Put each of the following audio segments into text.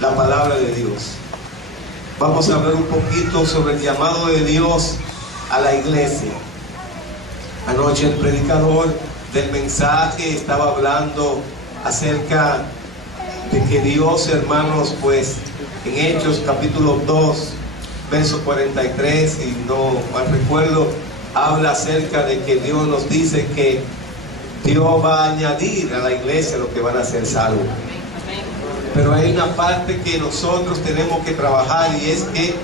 la palabra de Dios. Vamos a hablar un poquito sobre el llamado de Dios a la iglesia. Anoche el predicador del mensaje estaba hablando acerca de que Dios, hermanos, pues en Hechos capítulo 2, verso 43, y no mal recuerdo, habla acerca de que Dios nos dice que Dios va a añadir a la iglesia lo que van a ser salvos. Pero hay una parte que nosotros tenemos que trabajar, y es que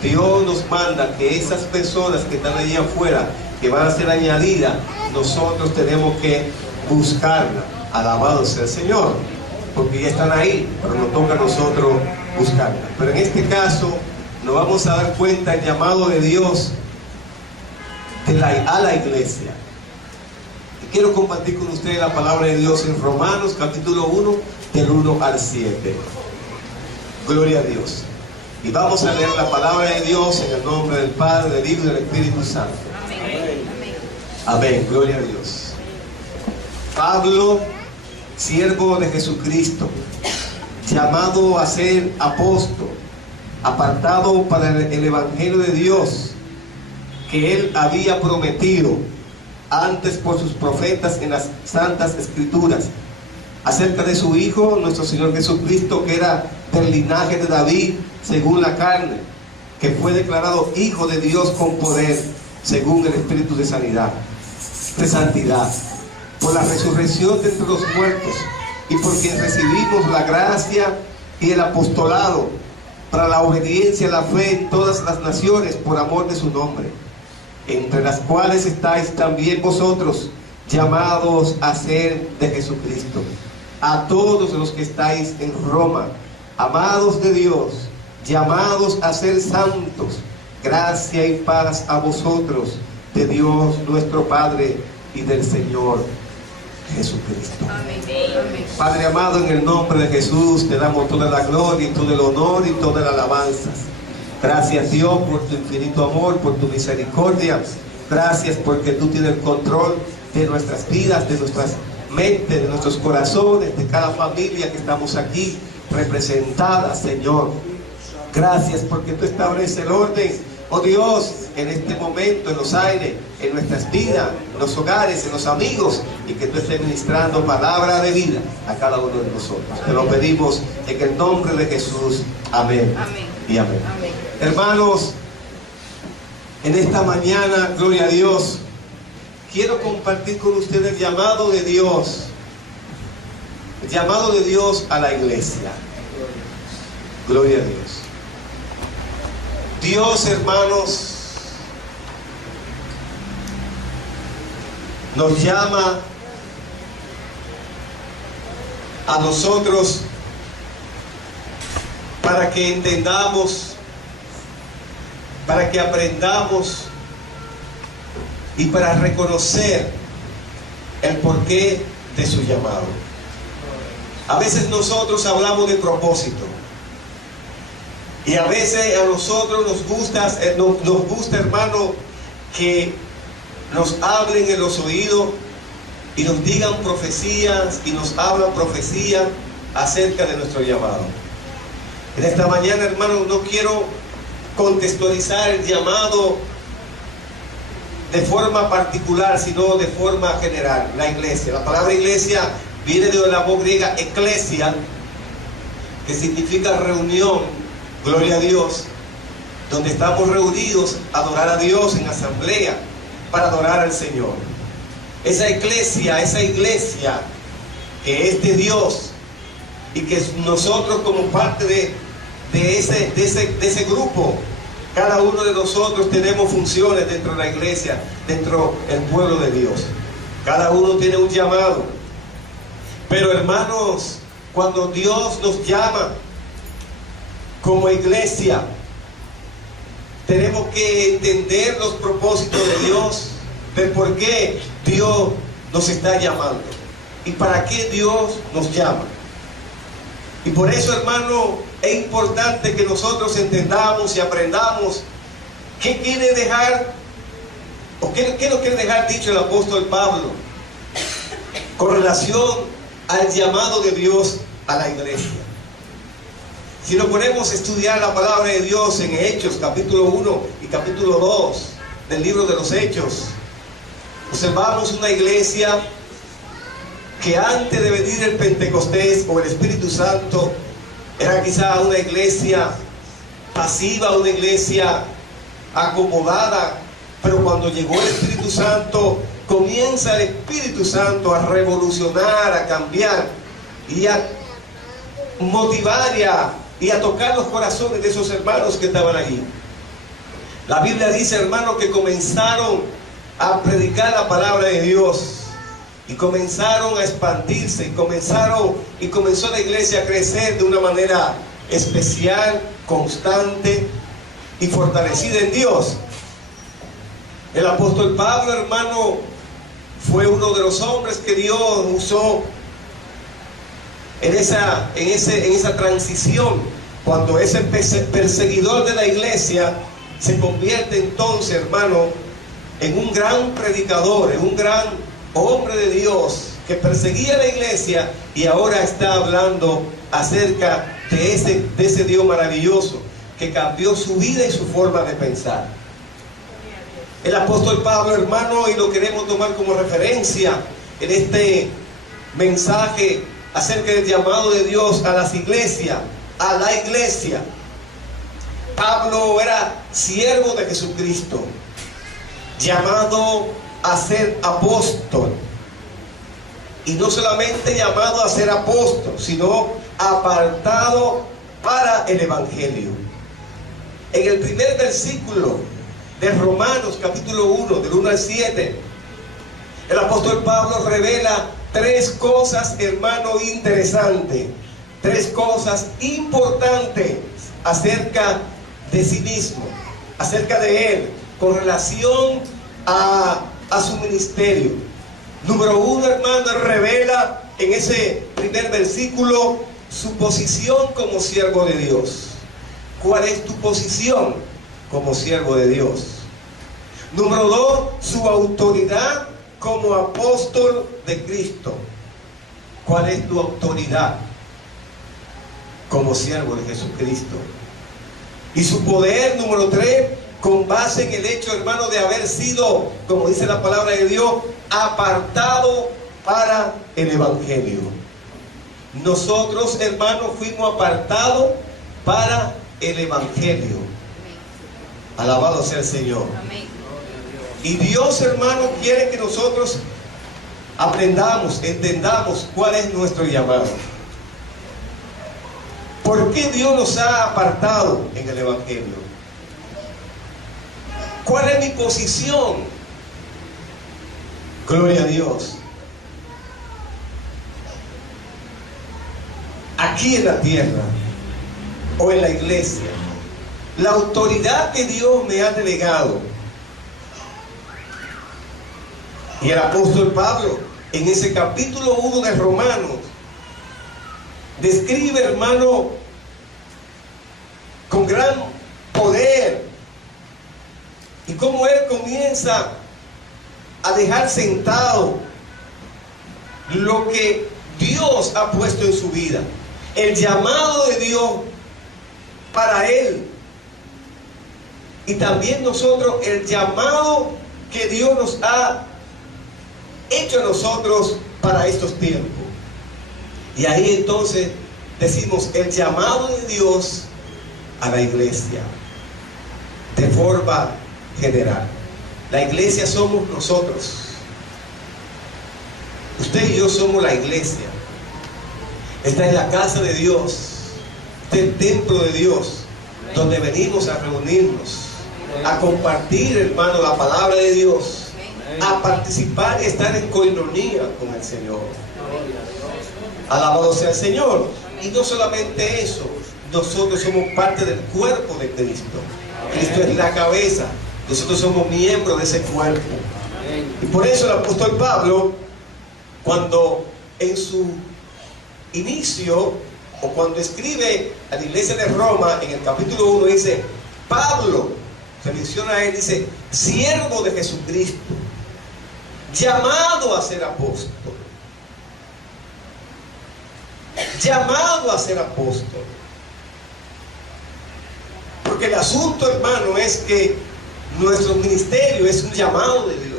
Dios nos manda que esas personas que están allí afuera, que van a ser añadidas, nosotros tenemos que buscarla. Alabado sea el Señor, porque ya están ahí, pero nos toca a nosotros buscarla. Pero en este caso nos vamos a dar cuenta del llamado de Dios a la iglesia. Y quiero compartir con ustedes la palabra de Dios en Romanos capítulo 1, del 1 al 7. Gloria a Dios. Y vamos a leer la palabra de Dios en el nombre del Padre, del Hijo y del Espíritu Santo. Amén. Amén. Gloria a Dios. Pablo, siervo de Jesucristo, llamado a ser apóstol, apartado para el evangelio de Dios, que él había prometido antes por sus profetas en las santas escrituras, acerca de su Hijo, nuestro Señor Jesucristo, que era del linaje de David, según la carne, que fue declarado Hijo de Dios con poder, según el Espíritu de sanidad, de santidad, por la resurrección de entre los muertos, y por quien recibimos la gracia y el apostolado, para la obediencia a la fe en todas las naciones, por amor de su nombre, entre las cuales estáis también vosotros, llamados a ser de Jesucristo. A todos los que estáis en Roma, amados de Dios, llamados a ser santos, gracia y paz a vosotros, de Dios nuestro Padre y del Señor Jesucristo. Amén. Padre amado, en el nombre de Jesús te damos toda la gloria y todo el honor y toda la alabanza. Gracias, Dios, por tu infinito amor, por tu misericordia. Gracias porque tú tienes el control de nuestras vidas, de nuestras mentes, de nuestros corazones, de cada familia que estamos aquí representada, Señor. Gracias porque tú estableces el orden, oh Dios, en este momento, en los aires, en nuestras vidas, en los hogares, en los amigos, y que tú estés ministrando palabra de vida a cada uno de nosotros. Te lo pedimos en el nombre de Jesús. Amén. Amén. Y amén. Amén. Hermanos, en esta mañana, gloria a Dios, quiero compartir con ustedes el llamado de Dios. El llamado de Dios a la iglesia. Gloria a Dios. Dios, hermanos, nos llama a nosotros para que entendamos, para que aprendamos y para reconocer el porqué de su llamado. A veces nosotros hablamos de propósito, y a veces a nosotros nos gusta, hermano, que nos hablen en los oídos y nos digan profecías y nos hablan profecías acerca de nuestro llamado. En esta mañana, hermano, no quiero contextualizar el llamado de forma particular, sino de forma general. La iglesia, la palabra iglesia viene de la voz griega eclesia, que significa reunión. Gloria a Dios, donde estamos reunidos a adorar a Dios en asamblea para adorar al Señor. Esa iglesia que es de Dios, y que nosotros como parte de ese grupo, cada uno de nosotros tenemos funciones dentro de la iglesia, dentro del pueblo de Dios. Cada uno tiene un llamado. Pero hermanos, cuando Dios nos llama como iglesia, tenemos que entender los propósitos de Dios, de por qué Dios nos está llamando y para qué Dios nos llama. Y por eso, hermano, es importante que nosotros entendamos y aprendamos qué quiere dejar, o qué nos quiere dejar dicho el apóstol Pablo con relación al llamado de Dios a la iglesia. Si nos ponemos a estudiar la palabra de Dios en Hechos, capítulo 1 y capítulo 2 del libro de los Hechos, observamos una iglesia que antes de venir el Pentecostés o el Espíritu Santo, era quizá una iglesia pasiva, una iglesia acomodada, pero cuando llegó el Espíritu Santo, comienza el Espíritu Santo a revolucionar, a cambiar y a motivar y a tocar los corazones de esos hermanos que estaban allí. La Biblia dice, hermanos, que comenzaron a predicar la palabra de Dios y comenzaron a expandirse y comenzó la iglesia a crecer de una manera especial, constante y fortalecida en Dios. El apóstol Pablo, hermano, fue uno de los hombres que Dios usó en esa transición, cuando ese perseguidor de la iglesia se convierte entonces, hermano, en un gran predicador, en un gran hombre de Dios que perseguía la iglesia y ahora está hablando acerca de ese Dios maravilloso que cambió su vida y su forma de pensar. El apóstol Pablo, hermano, y lo queremos tomar como referencia en este mensaje acerca del llamado de Dios a las iglesias, a la iglesia. Pablo era siervo de Jesucristo, llamado a ser apóstol, y no solamente llamado a ser apóstol, sino apartado para el evangelio. En el primer versículo de Romanos capítulo 1, del 1 al 7, el apóstol Pablo revela tres cosas, hermano, interesantes, tres cosas importantes acerca de sí mismo, acerca de él, con relación a su ministerio. Número uno, hermano, él revela en ese primer versículo su posición como siervo de Dios. ¿Cuál es tu posición como siervo de Dios? Número dos, su autoridad como apóstol de Cristo. ¿Cuál es tu autoridad como siervo de Jesucristo? Y su poder, número tres, con base en el hecho, hermano, de haber sido, como dice la palabra de Dios, apartado para el evangelio. Nosotros, hermanos, fuimos apartados para el evangelio. Alabado sea el Señor. Amén. Y Dios, hermano, quiere que nosotros aprendamos, entendamos cuál es nuestro llamado. ¿Por qué Dios nos ha apartado en el evangelio? ¿Cuál es mi posición? Gloria a Dios. Aquí en la tierra o en la iglesia, la autoridad que Dios me ha delegado. Y el apóstol Pablo, en ese capítulo 1 de Romanos, describe, hermano, con gran poder, y cómo él comienza a dejar sentado lo que Dios ha puesto en su vida, el llamado de Dios para él, y también nosotros el llamado que Dios nos ha hecho a nosotros para estos tiempos. Y ahí entonces decimos el llamado de Dios a la iglesia de forma general. La iglesia somos nosotros. Usted y yo somos la iglesia. Esta es la casa de Dios, este es el templo de Dios, donde venimos a reunirnos, a compartir, hermano, la palabra de Dios, a participar y estar en coinonía con el Señor. Alabado sea el Señor. Y no solamente eso, nosotros somos parte del cuerpo de Cristo. Cristo es la cabeza, nosotros somos miembros de ese cuerpo. Y por eso el apóstol Pablo, cuando en su inicio o cuando escribe a la iglesia de Roma en el capítulo 1, dice: Pablo, se menciona a él, dice: siervo de Jesucristo, llamado a ser apóstol, llamado a ser apóstol. Porque el asunto, hermano, es que nuestro ministerio es un llamado de Dios.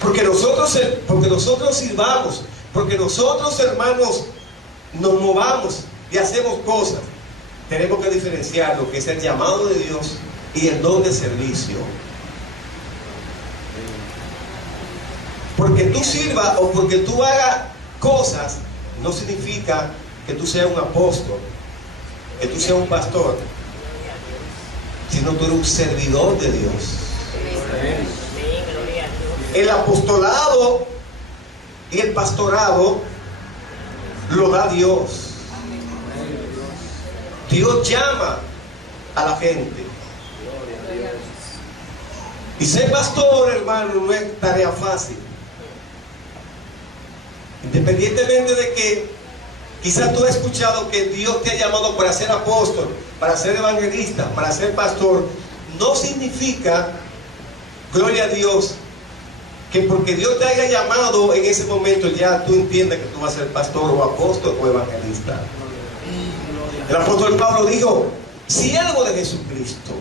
Porque nosotros sirvamos, porque nosotros, hermanos, nos movamos y hacemos cosas. Tenemos que diferenciar lo que es el llamado de Dios y el don de servicio. Porque tú sirvas o porque tú hagas cosas, no significa que tú seas un apóstol, que tú seas un pastor, sino tú eres un servidor de Dios. El apostolado y el pastorado lo da Dios. Dios llama a la gente. Y ser pastor, hermano, no es tarea fácil. Independientemente de que quizás tú has escuchado que Dios te ha llamado para ser apóstol, para ser evangelista, para ser pastor, no significa, gloria a Dios, que porque Dios te haya llamado en ese momento ya tú entiendas que tú vas a ser pastor o apóstol o evangelista. El apóstol Pablo dijo: siervo de Jesucristo.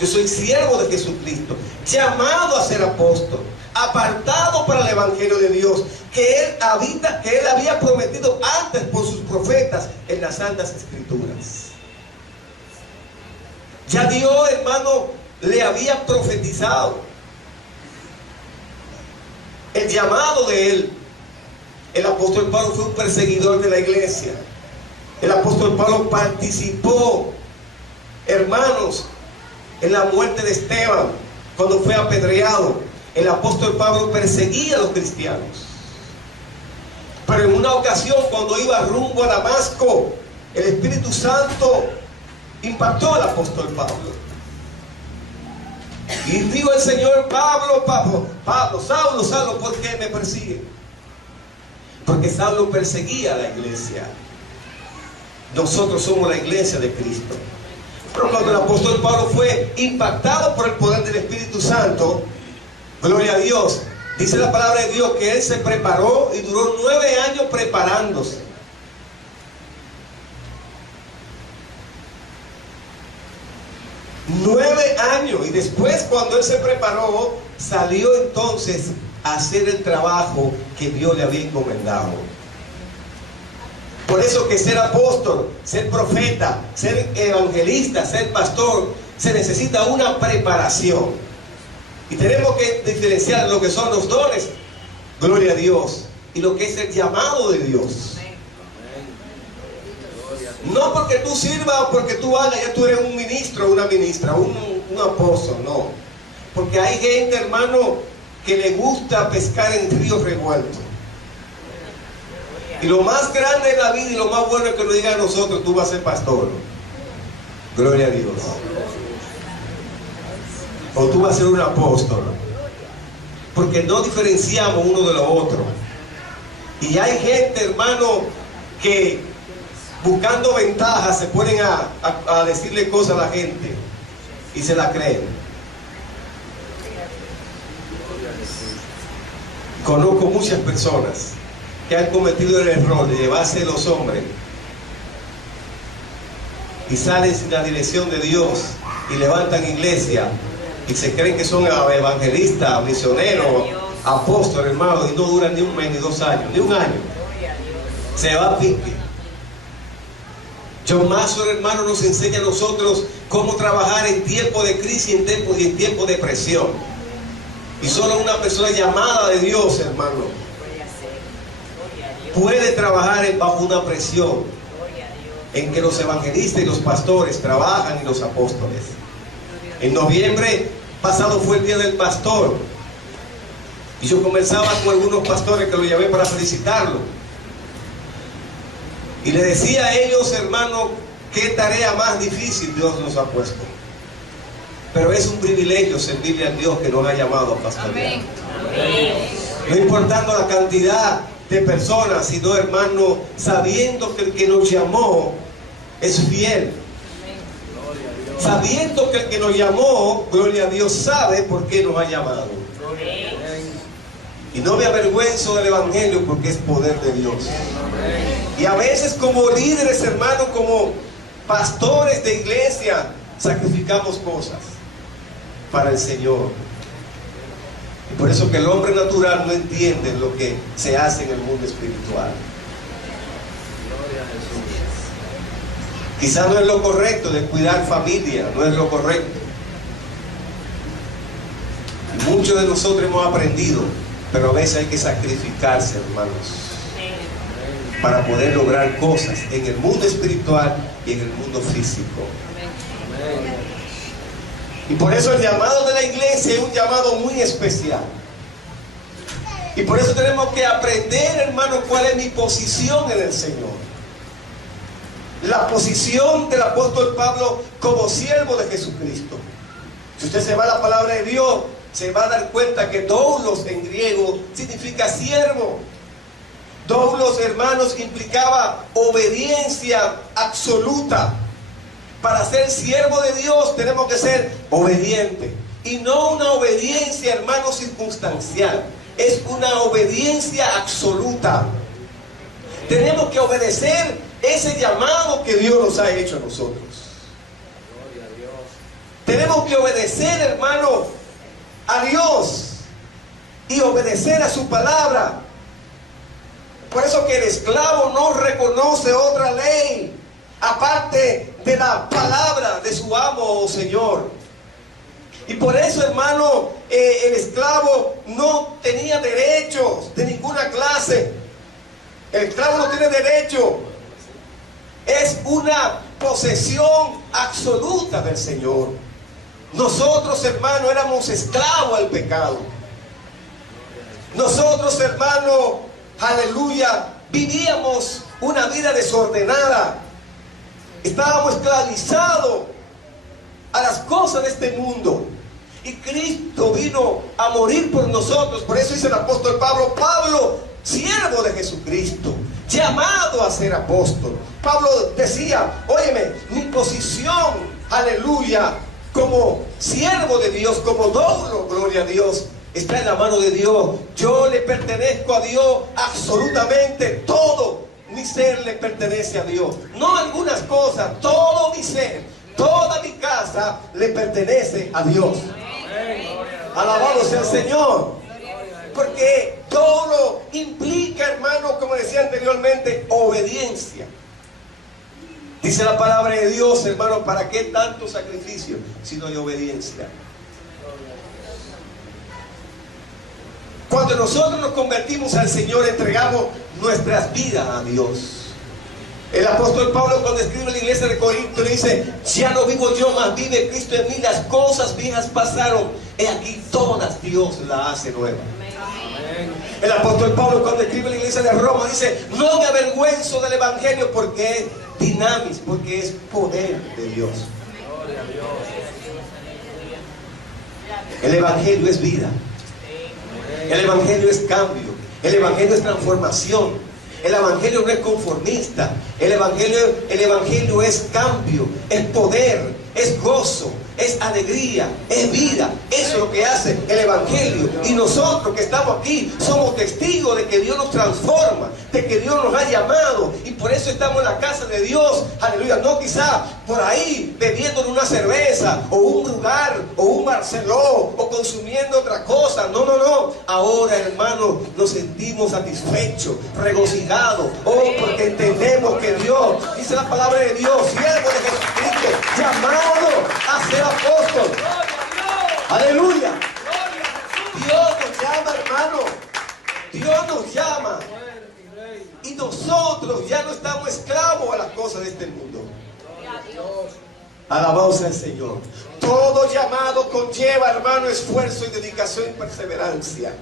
Yo soy siervo de Jesucristo, llamado a ser apóstol, apartado para el evangelio de Dios, que él había prometido antes por sus profetas en las santas escrituras. Ya Dios, hermano, le había profetizado el llamado de él. El apóstol Pablo fue un perseguidor de la iglesia. El apóstol Pablo participó, hermanos, en la muerte de Esteban, cuando fue apedreado. El apóstol Pablo perseguía a los cristianos. Pero en una ocasión, cuando iba rumbo a Damasco, el Espíritu Santo impactó al apóstol Pablo. Y dijo el Señor: Pablo, Saulo, ¿por qué me persigue? Porque Saulo perseguía a la iglesia. Nosotros somos la iglesia de Cristo. Pero cuando el apóstol Pablo fue impactado por el poder del Espíritu Santo, gloria a Dios, dice la palabra de Dios que él se preparó y duró 9 años preparándose. Nueve años. Y después, cuando él se preparó, salió entonces a hacer el trabajo que Dios le había encomendado. Por eso que ser apóstol, ser profeta, ser evangelista, ser pastor, se necesita una preparación. Y tenemos que diferenciar lo que son los dones, gloria a Dios, y lo que es el llamado de Dios. No porque tú sirvas o porque tú hagas, ya tú eres un ministro, una ministra, un apóstol, no. Porque hay gente, hermano, que le gusta pescar en ríos revueltos. Y lo más grande de la vida y lo más bueno es que nos diga a nosotros: tú vas a ser pastor. Gloria a Dios. O tú vas a ser un apóstol. Porque no diferenciamos uno de lo otro. Y hay gente, hermano, que buscando ventajas se ponen a decirle cosas a la gente y se la creen. Conozco muchas personas que han cometido el error de llevarse los hombres y salen sin la dirección de Dios y levantan iglesia y se creen que son evangelistas, misioneros, apóstoles, hermanos, y no duran ni un mes, ni 2 años, ni un año. Se va a pique. John Maxwell, hermano, nos enseña a nosotros cómo trabajar en tiempo de crisis y en tiempo de presión. Y solo una persona llamada de Dios, hermano, puede trabajar bajo una presión en que los evangelistas y los pastores trabajan y los apóstoles. En noviembre pasado fue el día del pastor y yo conversaba con algunos pastores que lo llamé para felicitarlo y le decía a ellos: hermano, qué tarea más difícil Dios nos ha puesto, pero es un privilegio servirle a Dios que nos ha llamado a pastorear. No importando la cantidad de personas, sino, hermano, sabiendo que el que nos llamó es fiel, sabiendo que el que nos llamó, gloria a Dios, sabe por qué nos ha llamado. Y no me avergüenzo del Evangelio porque es poder de Dios. Y a veces como líderes, hermanos, como pastores de iglesia, sacrificamos cosas para el Señor. Y por eso que el hombre natural no entiende lo que se hace en el mundo espiritual. Quizás no es lo correcto de cuidar familia, no es lo correcto. Y muchos de nosotros hemos aprendido, pero a veces hay que sacrificarse, hermanos, para poder lograr cosas en el mundo espiritual y en el mundo físico. Y por eso el llamado de la iglesia es un llamado muy especial. Y por eso tenemos que aprender, hermano, cuál es mi posición en el Señor. La posición del apóstol Pablo como siervo de Jesucristo. Si usted se va a la palabra de Dios, se va a dar cuenta que doulos en griego significa siervo. Doulos, hermanos, implicaba obediencia absoluta. Para ser siervo de Dios tenemos que ser obedientes. Y no una obediencia, hermano, circunstancial. Es una obediencia absoluta. Tenemos que obedecer ese llamado que Dios nos ha hecho a nosotros. Tenemos que obedecer, hermano, a Dios y obedecer a su palabra. Por eso que el esclavo no reconoce otra ley aparte de la palabra de su amo o señor. Y por eso, hermano, el esclavo no tenía derechos de ninguna clase. El esclavo no tiene derecho. Es una posesión absoluta del Señor. Nosotros, hermano, éramos esclavos al pecado. Nosotros, hermano, aleluya, vivíamos una vida desordenada. Estábamos esclavizados a las cosas de este mundo. Y Cristo vino a morir por nosotros. Por eso dice el apóstol Pablo, Pablo, siervo de Jesucristo, llamado a ser apóstol. Pablo decía, óyeme, mi posición, aleluya, como siervo de Dios, como doulo, gloria a Dios, está en la mano de Dios. Yo le pertenezco a Dios absolutamente. Todo mi ser le pertenece a Dios. No algunas cosas, todo mi ser, toda mi casa le pertenece a Dios. Alabado sea el Señor. Porque todo implica, hermano, como decía anteriormente, obediencia. Dice la palabra de Dios, hermano, ¿para qué tanto sacrificio si no hay obediencia? Cuando nosotros nos convertimos al Señor, entregamos nuestras vidas a Dios. El apóstol Pablo, cuando escribe a la iglesia de Corinto, le dice, ya no vivo yo, mas vive Cristo en mí. Las cosas viejas pasaron, he aquí todas Dios las hace nuevas. El apóstol Pablo, cuando escribe a la iglesia de Roma, dice, no me avergüenzo del evangelio porque es dinamis, porque es poder de Dios. El evangelio es vida. El evangelio es cambio. El evangelio es transformación. El evangelio no es conformista. El evangelio es cambio, es poder, es gozo, es alegría, es vida. Eso es lo que hace el evangelio. Y nosotros que estamos aquí somos testigos de que Dios nos transforma, de que Dios nos ha llamado. Y por eso estamos en la casa de Dios. Aleluya. No quizá por ahí bebiendo una cerveza o un lugar o un Barceló o consumiendo otra cosa. No, no, no. Ahora, hermanos, nos sentimos satisfechos, regocijados. Oh, porque entendemos que Dios, dice la palabra de Dios, siervo de Jesucristo, llamado a ser apóstol. Aleluya. Dios nos llama, hermano. Dios nos llama. Y nosotros ya no estamos esclavos a las cosas de este mundo. Alabado sea el Señor. Todo llamado conlleva, hermano, esfuerzo y dedicación y perseverancia.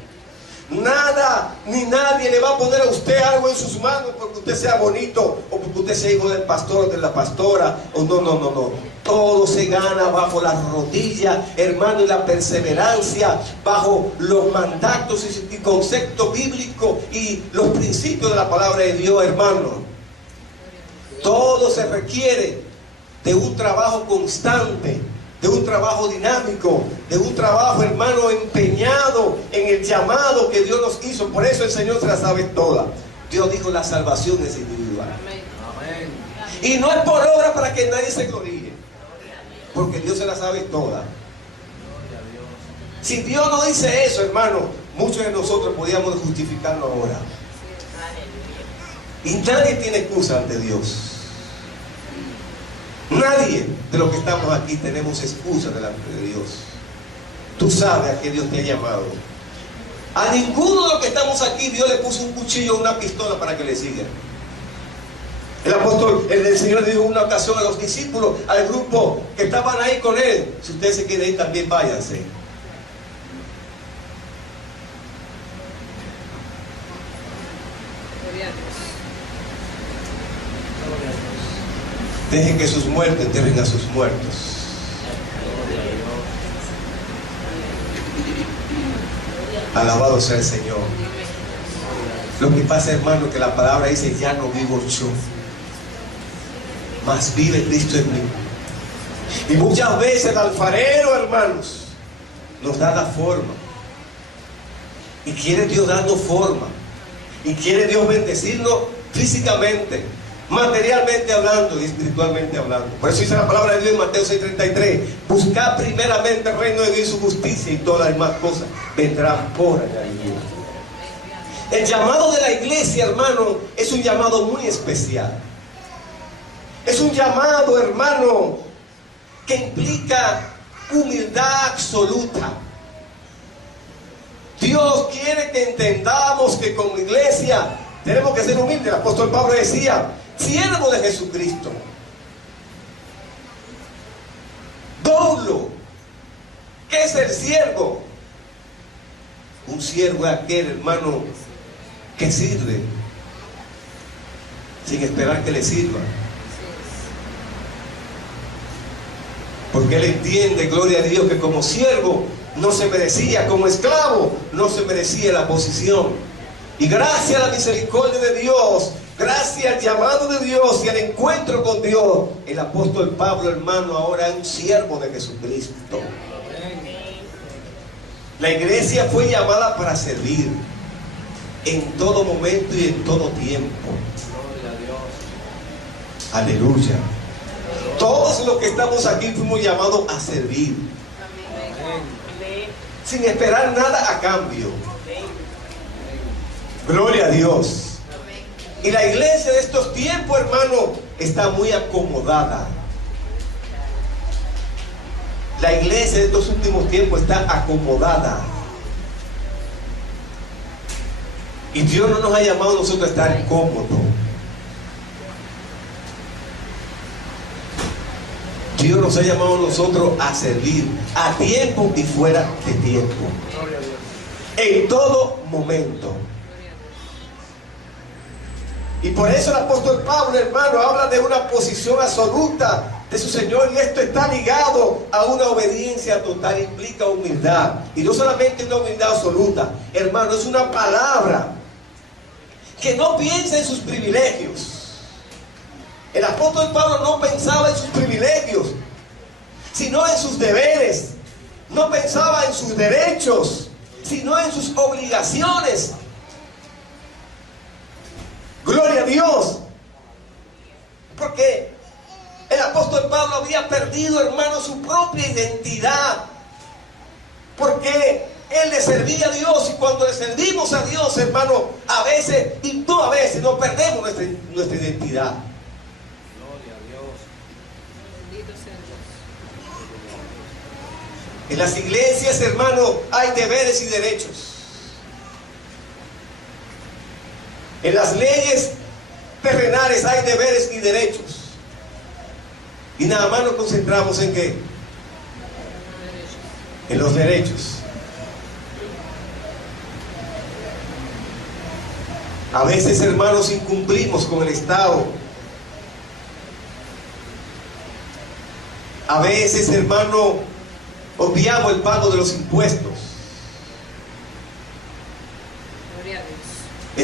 Nada ni nadie le va a poner a usted algo en sus manos porque usted sea bonito o porque usted sea hijo del pastor o de la pastora. O no, no, no, no. Todo se gana bajo la rodilla, hermano, y la perseverancia, bajo los mandatos y conceptos bíblicos y los principios de la palabra de Dios, hermano. Todo se requiere de un trabajo constante, de un trabajo dinámico, de un trabajo, hermano, empeñado en el llamado que Dios nos hizo. Por eso el Señor se la sabe toda. Dios dijo: la salvación es individual. Amén. Y no es por obra para que nadie se gloríe, porque Dios se la sabe toda. Si Dios no dice eso, hermano, muchos de nosotros podíamos justificarlo ahora. Y nadie tiene excusa ante Dios. Nadie de los que estamos aquí tenemos excusa delante de Dios. Tú sabes a qué Dios te ha llamado. A ninguno de los que estamos aquí Dios le puso un cuchillo o una pistola para que le sigan. El Señor le dijo en una ocasión a los discípulos, al grupo que estaban ahí con Él: si ustedes se quieren ir también, váyanse. Dejen que sus muertos entierren a sus muertos. Alabado sea el Señor. Lo que pasa, hermano, que la palabra dice: ya no vivo yo, mas vive Cristo en mí. Y muchas veces el alfarero, hermanos, nos da la forma. Y quiere Dios darnos forma. Y quiere Dios bendecirnos físicamente, materialmente hablando y espiritualmente hablando. Por eso dice la palabra de Dios en Mateo 6:33: buscad primeramente el reino de Dios y su justicia, y todas las demás cosas vendrán por añadidura. El llamado de la iglesia, hermano, es un llamado muy especial. Es un llamado, hermano, que implica humildad absoluta. Dios quiere que entendamos que como iglesia tenemos que ser humildes. El apóstol Pablo decía: siervo de Jesucristo. Doulo. ¿Qué es el siervo? Un siervo es aquel, hermano, que sirve sin esperar que le sirva, porque él entiende, gloria a Dios, que como siervo no se merecía, como esclavo no se merecía la posición. Y gracias a la misericordia de Dios, gracias al llamado de Dios y al encuentro con Dios, el apóstol Pablo, hermano, ahora es un siervo de Jesucristo. La iglesia fue llamada para servir en todo momento y en todo tiempo. Aleluya. Todos los que estamos aquí fuimos llamados a servir, sin esperar nada a cambio. Gloria a Dios. Y la iglesia de estos tiempos, hermano, está muy acomodada. La iglesia de estos últimos tiempos está acomodada. Y Dios no nos ha llamado a nosotros a estar cómodos. Dios nos ha llamado a nosotros a servir a tiempo y fuera de tiempo, en todo momento. Y por eso el apóstol Pablo, hermano, habla de una posición absoluta de su Señor, y esto está ligado a una obediencia total. Implica humildad, y no solamente una humildad absoluta, hermano, es una palabra que no piensa en sus privilegios. El apóstol Pablo no pensaba en sus privilegios, sino en sus deberes. No pensaba en sus derechos, sino en sus obligaciones. Gloria a Dios. Porque el apóstol Pablo había perdido, hermano, su propia identidad. Porque él le servía a Dios, y cuando le servimos a Dios, hermano, a veces, y no a veces, nos perdemos nuestra identidad. En las iglesias, hermano, hay deberes y derechos. En las leyes terrenales hay deberes y derechos. Y nada más nos concentramos en ¿qué? En los derechos. A veces, hermanos, incumplimos con el Estado. A veces, hermano, obviamos el pago de los impuestos.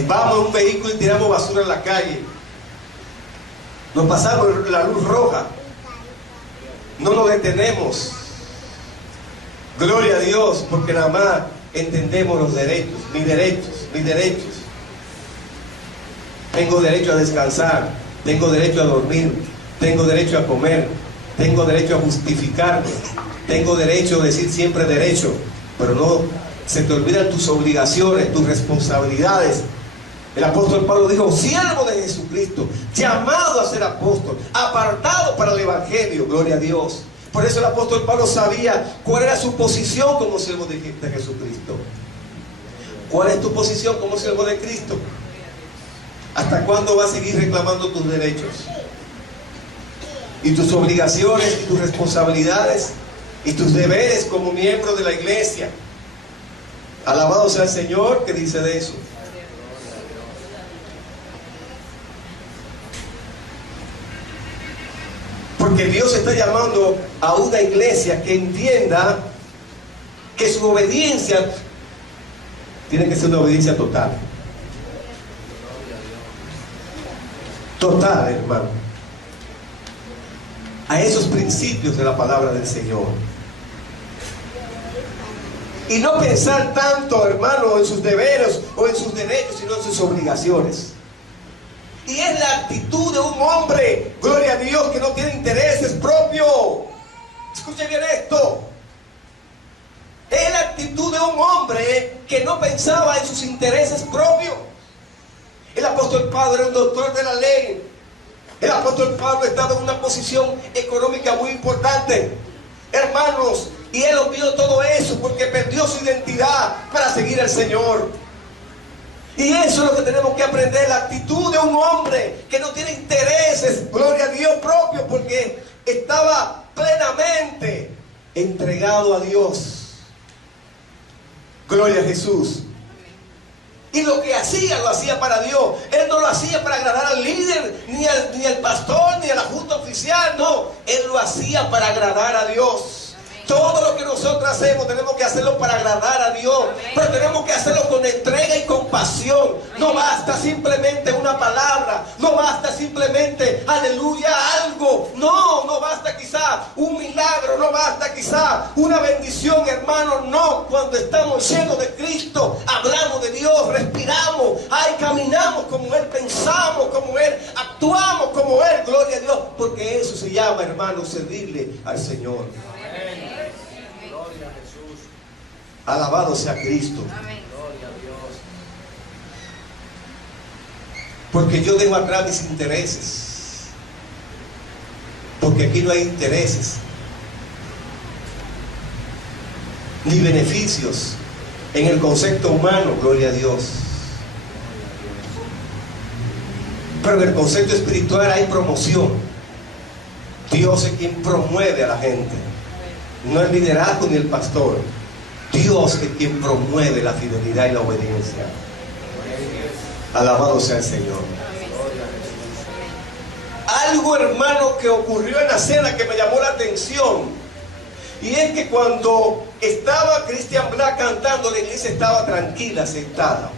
Vamos en un vehículo y tiramos basura en la calle. Nos pasamos la luz roja. No nos detenemos. Gloria a Dios, porque nada más entendemos los derechos, mis derechos, mis derechos. Tengo derecho a descansar, tengo derecho a dormir, tengo derecho a comer, tengo derecho a justificarme, tengo derecho a decir siempre derecho, pero no se te olvidan tus obligaciones, tus responsabilidades. El apóstol Pablo dijo: siervo de Jesucristo, llamado a ser apóstol, apartado para el evangelio. Gloria a Dios. Por eso el apóstol Pablo sabía cuál era su posición como siervo de Jesucristo. ¿Cuál es tu posición como siervo de Cristo? ¿Hasta cuándo vas a seguir reclamando tus derechos? Y tus obligaciones, y tus responsabilidades, y tus deberes como miembro de la iglesia. Alabado sea el Señor, que dice de eso. Porque Dios está llamando a una iglesia que entienda que su obediencia tiene que ser una obediencia total. Total, hermano. A esos principios de la palabra del Señor. Y no pensar tanto, hermano, en sus deberes o en sus derechos, sino en sus obligaciones. Y es la actitud de un hombre, gloria a Dios, que no tiene intereses propios. Escuchen bien esto. Es la actitud de un hombre que no pensaba en sus intereses propios. El apóstol Pablo era un doctor de la ley. El apóstol Pablo estaba en una posición económica muy importante, hermanos, y él olvidó todo eso porque perdió su identidad para seguir al Señor. Y eso es lo que tenemos que aprender, la actitud de un hombre que no tiene intereses, gloria a Dios, propio, porque estaba plenamente entregado a Dios. Gloria a Jesús. Y lo que hacía, lo hacía para Dios. Él no lo hacía para agradar al líder, ni al pastor, ni a la junta oficial. No, él lo hacía para agradar a Dios. Todo lo que nosotros hacemos tenemos que hacerlo para agradar a Dios. Pero tenemos que hacerlo con entrega y compasión. No basta simplemente una palabra. No basta simplemente, aleluya, algo. No basta quizá un milagro. No basta quizá una bendición, hermano. No, cuando estamos llenos de Cristo, hablamos de Dios, respiramos, caminamos como Él, pensamos como Él, actuamos como Él, gloria a Dios. Porque eso se llama, hermano, servirle al Señor. Alabado sea Cristo. Amén. Gloria a Dios. Porque yo dejo atrás mis intereses. Porque aquí no hay intereses ni beneficios en el concepto humano, gloria a Dios. Pero en el concepto espiritual hay promoción. Dios es quien promueve a la gente, no el liderazgo ni el pastor. Dios es quien promueve la fidelidad y la obediencia. Alabado sea el Señor. Algo, hermano, que ocurrió en la cena que me llamó la atención, y es que cuando estaba Christian Black cantando, la iglesia estaba tranquila, sentada.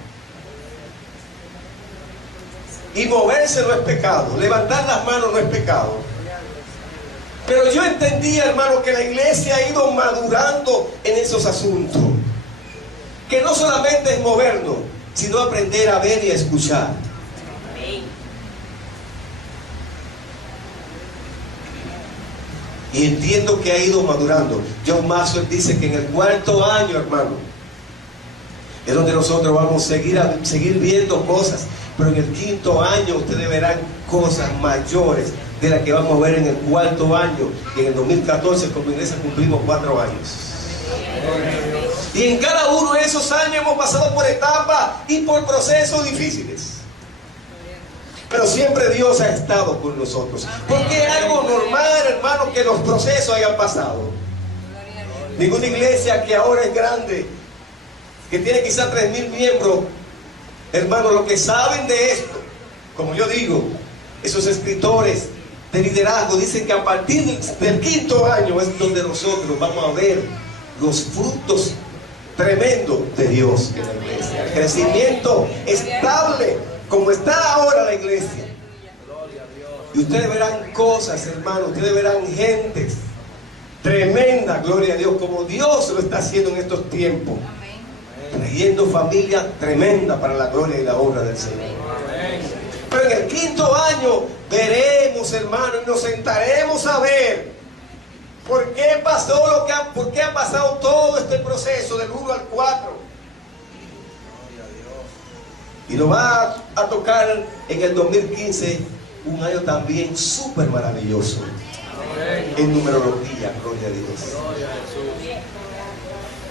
Y moverse no es pecado, levantar las manos no es pecado. Pero yo entendía, hermano, que la iglesia ha ido madurando en esos asuntos. Que no solamente es movernos, sino aprender a ver y a escuchar. Y entiendo que ha ido madurando. John Maxwell dice que en el 4º año, hermano, es donde nosotros vamos a seguir viendo cosas. Pero en el 5º año ustedes verán cosas mayores de las que vamos a ver en el 4º año. Y en el 2014 como iglesia cumplimos 4 años. Y en cada uno de esos años hemos pasado por etapas y por procesos difíciles. Pero siempre Dios ha estado con nosotros. Porque es algo normal, hermano, que los procesos hayan pasado. Ninguna iglesia que ahora es grande, que tiene quizás 3,000 miembros, hermano, lo que saben de esto, como yo digo, esos escritores de liderazgo dicen que a partir del 5º año es donde nosotros vamos a ver los frutos tremendos de Dios en la iglesia. El crecimiento estable, como está ahora la iglesia. Y ustedes verán cosas, hermanos, ustedes verán gentes tremenda, gloria a Dios, como Dios lo está haciendo en estos tiempos. Trayendo familia tremenda para la gloria y la honra del Señor. Pero en el quinto año veremos, hermanos, y nos sentaremos a ver por qué pasó por qué ha pasado todo este proceso del 1 al 4. Y nos va a tocar en el 2015 un año también súper maravilloso en numerología, gloria a Dios.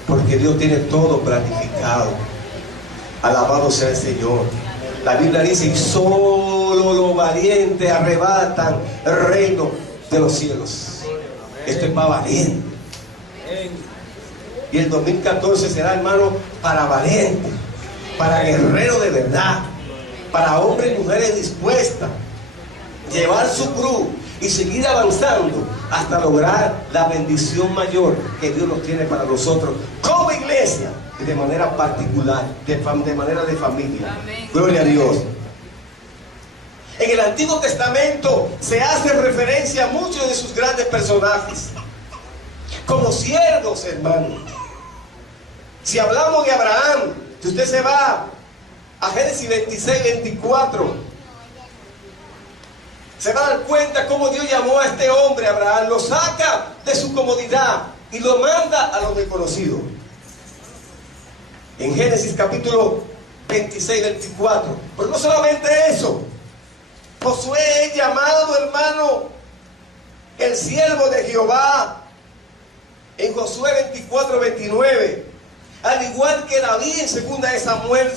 Porque Dios tiene todo planificado. Alabado sea el Señor. La Biblia dice: y solo los valientes arrebatan el reino de los cielos. Esto es para valientes. Y el 2014 será, hermano, para valientes, para guerreros de verdad, para hombres y mujeres dispuestas a llevar su cruz y seguir avanzando hasta lograr la bendición mayor que Dios nos tiene para nosotros como iglesia y de manera particular, de manera de familia. Amén. Gloria a Dios. En el Antiguo Testamento se hace referencia a muchos de sus grandes personajes como siervos, hermanos. Si hablamos de Abraham, si usted se va a Génesis 26, 24, se va a dar cuenta cómo Dios llamó a este hombre, Abraham, lo saca de su comodidad y lo manda a los desconocidos. En Génesis capítulo 26, 24. Pero no solamente eso, Josué es llamado, hermano, el siervo de Jehová, en Josué 24, 29. Al igual que David en 2 de Samuel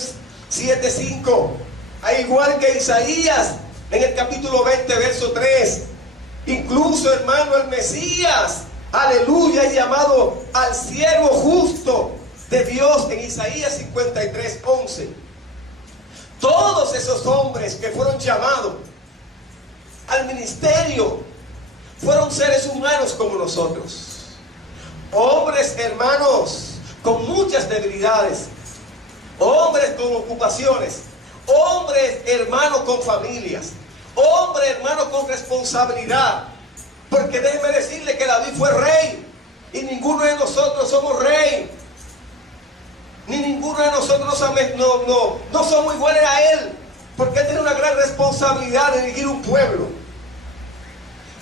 7, 5. Al igual que Isaías en el capítulo 20, verso 3. Incluso, hermano, el Mesías, aleluya, es llamado al siervo justo de Dios en Isaías 53, 11. Todos esos hombres que fueron llamados al ministerio fueron seres humanos como nosotros. Hombres, hermanos, con muchas debilidades. Hombres con ocupaciones. Hombres, hermanos, con familias. Hombres, hermanos, con responsabilidad. Porque déjeme decirle que David fue rey. Y ninguno de nosotros somos rey. Ni ninguno de nosotros no somos iguales a él. Porque él tiene una gran responsabilidad de dirigir un pueblo.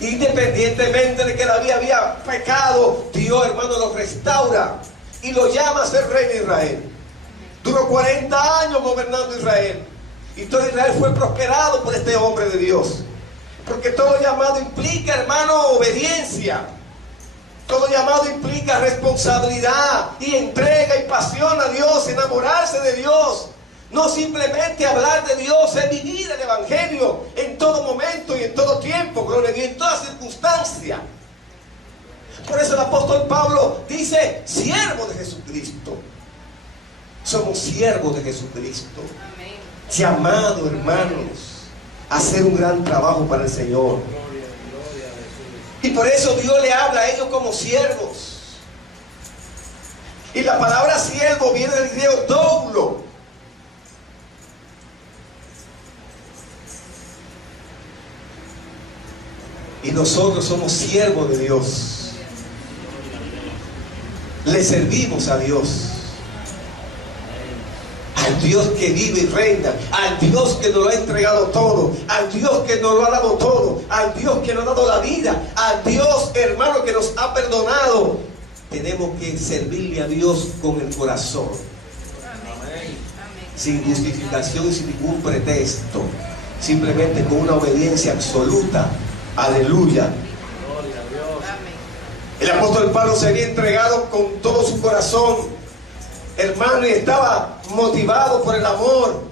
Independientemente de que David había pecado, Dios, hermano, lo restaura y lo llama a ser rey de Israel. Duró 40 años gobernando Israel. Y todo Israel fue prosperado por este hombre de Dios. Porque todo llamado implica, hermano, obediencia. Todo llamado implica responsabilidad y entrega y pasión a Dios, enamorarse de Dios. No simplemente hablar de Dios, es vivir el Evangelio en todo momento y en todo tiempo, gloria a Dios, en toda circunstancia. Por eso el apóstol Pablo dice, siervo de Jesucristo. Somos siervos de Jesucristo. Amén. Llamado, hermanos, a hacer un gran trabajo para el Señor. Y por eso Dios le habla a ellos como siervos. Y la palabra siervo viene del griego doulo. Y nosotros somos siervos de Dios. Le servimos a Dios. Al Dios que vive y reina, al Dios que nos lo ha entregado todo, al Dios que nos lo ha dado todo, al Dios que nos ha dado la vida, al Dios, hermano, que nos ha perdonado. Tenemos que servirle a Dios con el corazón. Amén. Sin justificación y sin ningún pretexto. Simplemente con una obediencia absoluta. Aleluya. El apóstol Pablo se había entregado con todo su corazón, hermano, y estaba motivado por el amor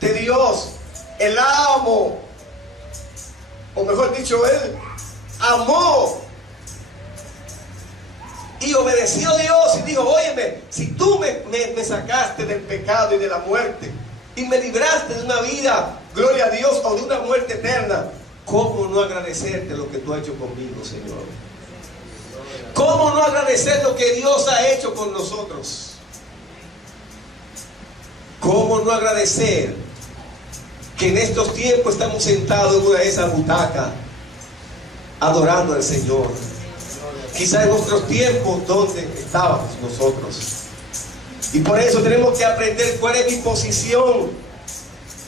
de Dios. El amo, o mejor dicho, él amó y obedeció a Dios y dijo, óyeme, si tú me sacaste del pecado y de la muerte y me libraste de una vida, gloria a Dios, o de una muerte eterna, ¿cómo no agradecerte lo que tú has hecho conmigo, Señor? ¿Cómo no agradecer lo que Dios ha hecho con nosotros? ¿Cómo no agradecer que en estos tiempos estamos sentados en una de esas butacas adorando al Señor? quizá en nuestros tiempos donde estábamos nosotros. Y por eso tenemos que aprender cuál es mi posición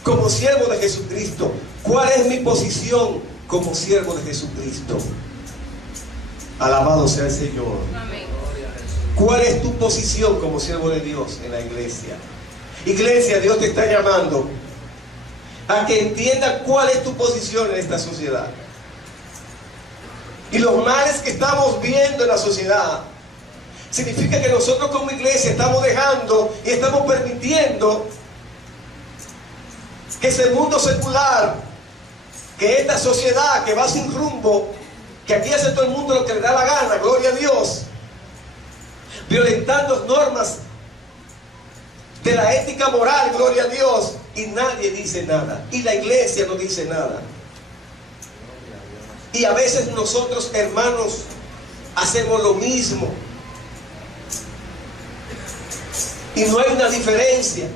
como siervo de Jesucristo. ¿Cuál es mi posición como siervo de Jesucristo? Alabado sea el Señor. Amén. ¿Cuál es tu posición como siervo de Dios en la iglesia? Iglesia, Dios te está llamando a que entiendas cuál es tu posición en esta sociedad. Y los males que estamos viendo en la sociedad significa que nosotros como iglesia estamos dejando y estamos permitiendo que ese mundo secular, que esta sociedad que va sin rumbo, que aquí hace todo el mundo lo que le da la gana, gloria a Dios, violentando normas de la ética moral, gloria a Dios, y nadie dice nada, y la iglesia no dice nada. Y a veces nosotros, hermanos, hacemos lo mismo y no hay una diferencia.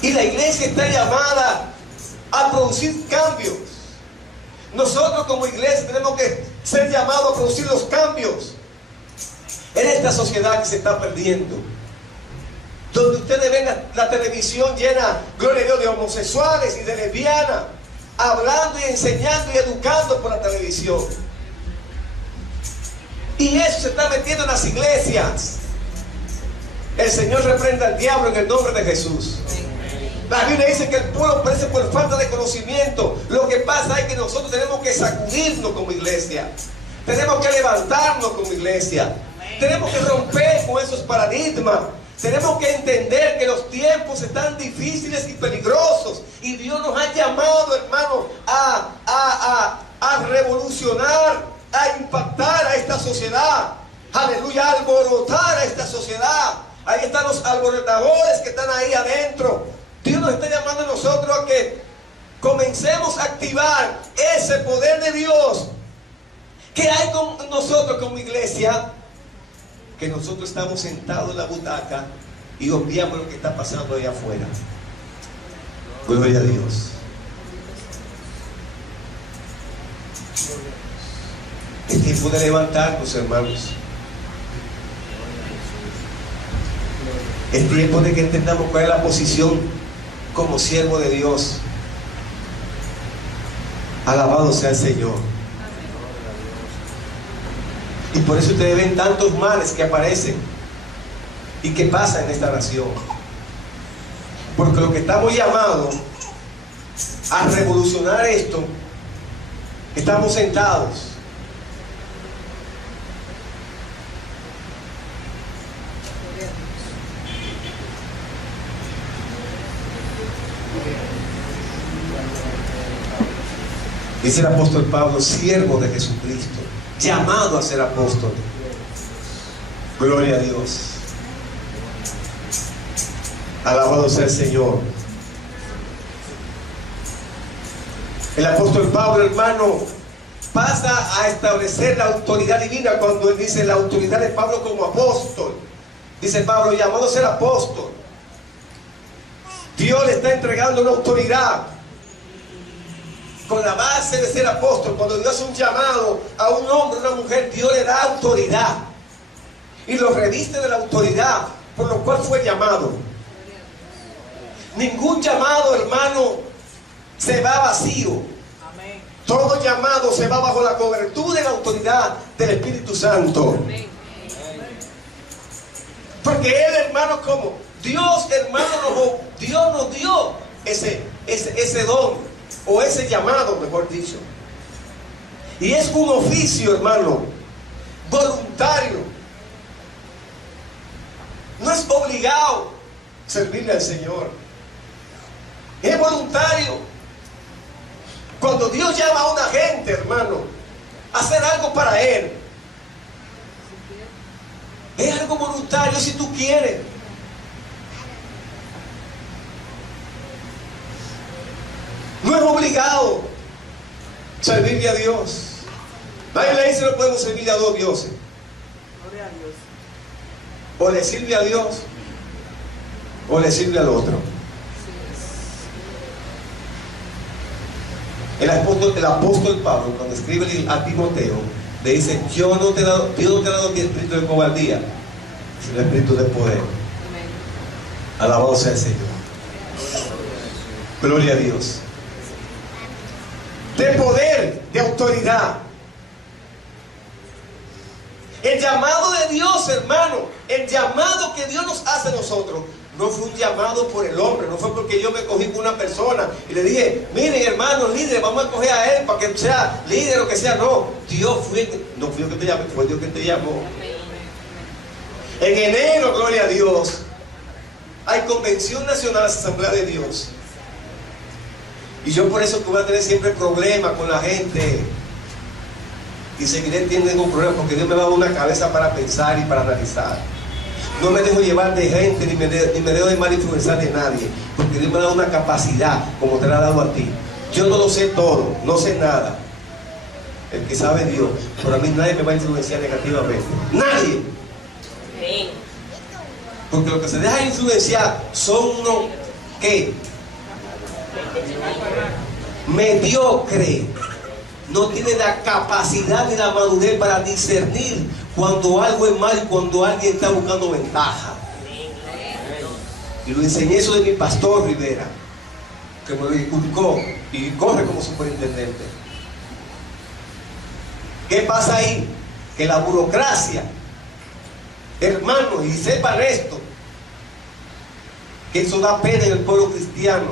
Y la iglesia está llamada a producir cambios. Nosotros como iglesia tenemos que ser llamados a producir los cambios en esta sociedad que se está perdiendo, donde ustedes ven la televisión llena, gloria a Dios, de homosexuales y de lesbianas, hablando y enseñando y educando por la televisión. Y eso se está metiendo en las iglesias. El Señor reprenda al diablo en el nombre de Jesús. La Biblia dice que el pueblo perece por falta de conocimiento. Lo que pasa es que nosotros tenemos que sacudirnos como iglesia. Tenemos que levantarnos como iglesia. Tenemos que romper con esos paradigmas. Tenemos que entender que los tiempos están difíciles y peligrosos. Y Dios nos ha llamado, hermano, a revolucionar, a impactar a esta sociedad. Aleluya, a alborotar a esta sociedad. Ahí están los alborotadores que están ahí adentro. Dios nos está llamando a nosotros a que comencemos a activar ese poder de Dios que hay con nosotros como iglesia, que nosotros estamos sentados en la butaca y obviamos lo que está pasando allá afuera. Gloria a Dios. Es tiempo de levantarnos, hermanos. Es tiempo de que entendamos cuál es la posición como siervo de Dios. Alabado sea el Señor. Y por eso ustedes ven tantos males que aparecen y que pasan en esta nación. Porque lo que estamos llamados a revolucionar esto, estamos sentados. Dice el apóstol Pablo, siervo de Jesucristo, llamado a ser apóstol. Gloria a Dios. Alabado sea el Señor. El apóstol Pablo, hermano, pasa a establecer la autoridad divina cuando él dice la autoridad de Pablo como apóstol. Dice Pablo, llamado a ser apóstol. Dios le está entregando una autoridad con la base de ser apóstol. Cuando Dios hace un llamado a un hombre, a una mujer, Dios le da autoridad y lo reviste de la autoridad por lo cual fue llamado. Ningún llamado, hermano, se va vacío. Todo llamado se va bajo la cobertura y la autoridad del Espíritu Santo. Porque Él, hermano, como Dios, hermano, Dios nos dio ese don, o ese llamado, mejor dicho. Y es un oficio, hermano, voluntario. No es obligado servirle al Señor. Es voluntario. Cuando Dios llama a una gente, hermano, a hacer algo para Él, es algo voluntario si tú quieres. No es obligado servirle a Dios. Nadie le dice no podemos servirle a dos dioses. O le sirve a Dios o le sirve al otro. El apóstol Pablo, cuando escribe a Timoteo, Le dice, Dios no te ha dado el espíritu de cobardía, sino el espíritu de poder. Alabado sea el Señor. Gloria a Dios. De poder, de autoridad. El llamado de Dios, hermano, el llamado que Dios nos hace a nosotros, no fue un llamado por el hombre, no fue porque yo me cogí con una persona y le dije, miren hermanos líderes, vamos a coger a él para que sea líder o que sea. No, Dios no fui yo que te llamé, fue Dios que te llamó. En enero, gloria a Dios, hay Convención Nacional, Asamblea de Dios. Y yo por eso que voy a tener siempre problemas con la gente. Y seguiré teniendo problemas porque Dios me ha dado una cabeza para pensar y para analizar. No me dejo llevar de gente, ni me dejo de mal influenciar de nadie, porque Dios me ha dado una capacidad como te la ha dado a ti. Yo no lo sé todo, no sé nada. El que sabe Dios, pero a mí nadie me va a influenciar negativamente. Nadie. Porque lo que se deja influenciar son unos que mediocre. No tiene la capacidad ni la madurez para discernir cuando algo es mal y cuando alguien está buscando ventaja. Y lo enseñé eso de mi pastor Rivera, que me lo inculcó y corre como superintendente. ¿Qué pasa ahí? Que la burocracia, hermanos, y sepan esto, que eso da pena en el pueblo cristiano.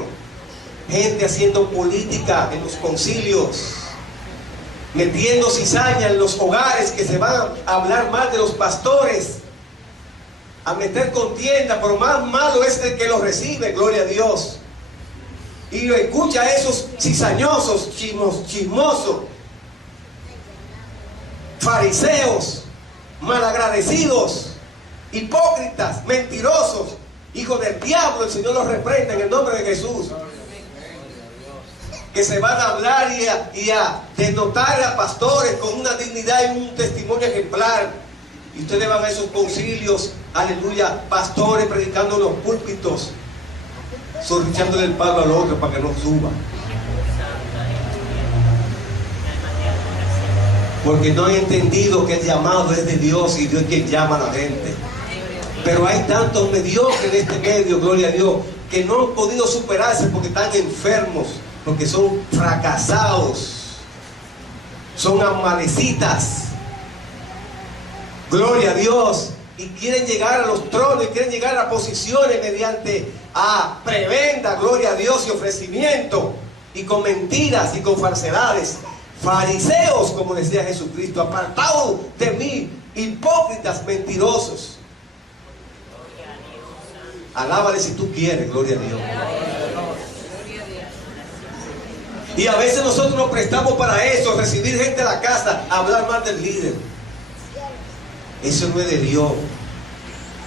Gente haciendo política en los concilios, metiendo cizaña en los hogares, que se van a hablar mal de los pastores, a meter contienda, pero más malo es el que los recibe, gloria a Dios. Y lo escucha a esos cizañosos, chismosos, fariseos, malagradecidos, hipócritas, mentirosos, hijos del diablo. El Señor los reprenda en el nombre de Jesús. Que se van a hablar y a denotar a pastores con una dignidad y un testimonio ejemplar. Y ustedes van a esos concilios, aleluya, pastores predicando en los púlpitos, sorrichándole el palo al otro para que no suba. Porque no han entendido que el llamado es de Dios y Dios es quien llama a la gente. Pero hay tantos mediocres en este medio, gloria a Dios, que no han podido superarse porque están enfermos, porque son fracasados, son amalecitas, gloria a Dios, y quieren llegar a los tronos, y quieren llegar a posiciones mediante a prebenda, gloria a Dios, y ofrecimiento, y con mentiras y con falsedades. Fariseos, como decía Jesucristo, apartados de mí, hipócritas, mentirosos. Alábale si tú quieres, gloria a Dios. Y a veces nosotros nos prestamos para eso, recibir gente a la casa, hablar mal del líder. Eso no es de Dios.